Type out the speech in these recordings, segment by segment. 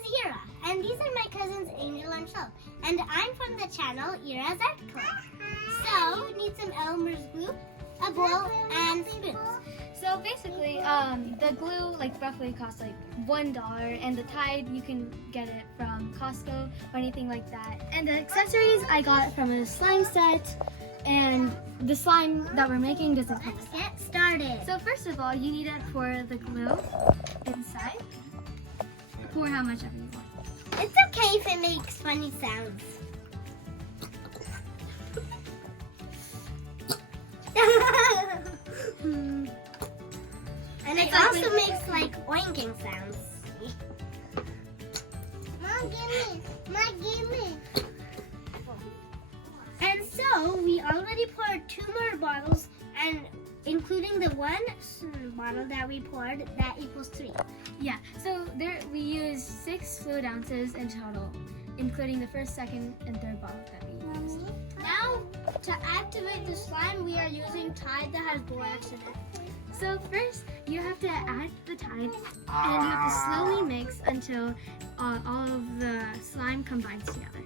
is Ira, and these are my cousins Angel and Shell. And I'm from the channel Ira's Art Club. So, we need some Elmer's glue, a bowl, and spoons. So basically, the glue roughly costs $1, and the Tide you can get it from Costco or anything like that. And the accessories I got from a slime set, and the slime that we're making doesn't come. Let's get started. So first of all, you need it for the glue inside. Pour how much ever you want. It's okay if it makes funny sounds. And it also makes oinking sounds. Mom, give me. And so we already poured 2 more bottles, and including the one bottle that we poured, that equals 3. Yeah, so there we used 6 fluid ounces in total, including the first, second, and third bottle that we used. Now, to activate the slime, we are using Tide that has borax in it. So first, you have to add the Tide, and you have to slowly mix until all of the slime combines together.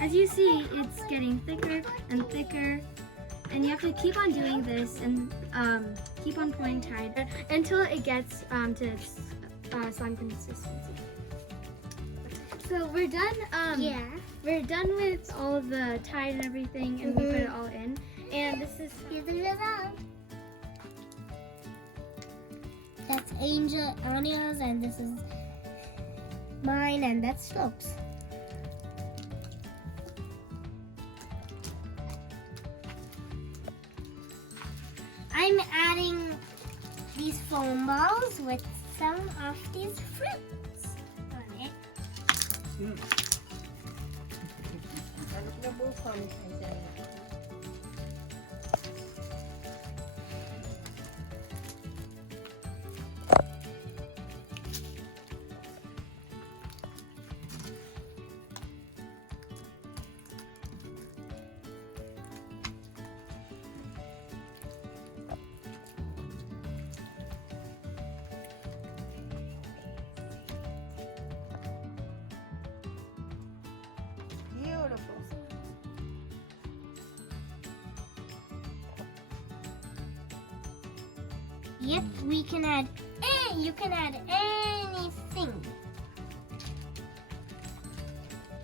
As you see, it's getting thicker and thicker, and you have to keep on doing this and keep on pouring Tide until it gets to its slime consistency. So we're done. We're done with all of the Tide and everything, and we put it all in. And this is Here's the result. That's Angel Anya's, and this is mine, and that's Slope's. I'm adding these foam balls with some of these fruits on it. Yep, we can add, you can add anything.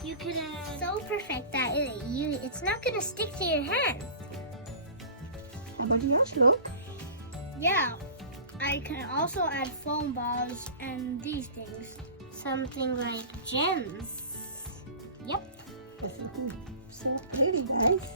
You could add so perfect that it's not gonna stick to your hands. How about yours, look? Yeah, I can also add foam balls and these things. Something like gems. Yep. That's looking so pretty, guys.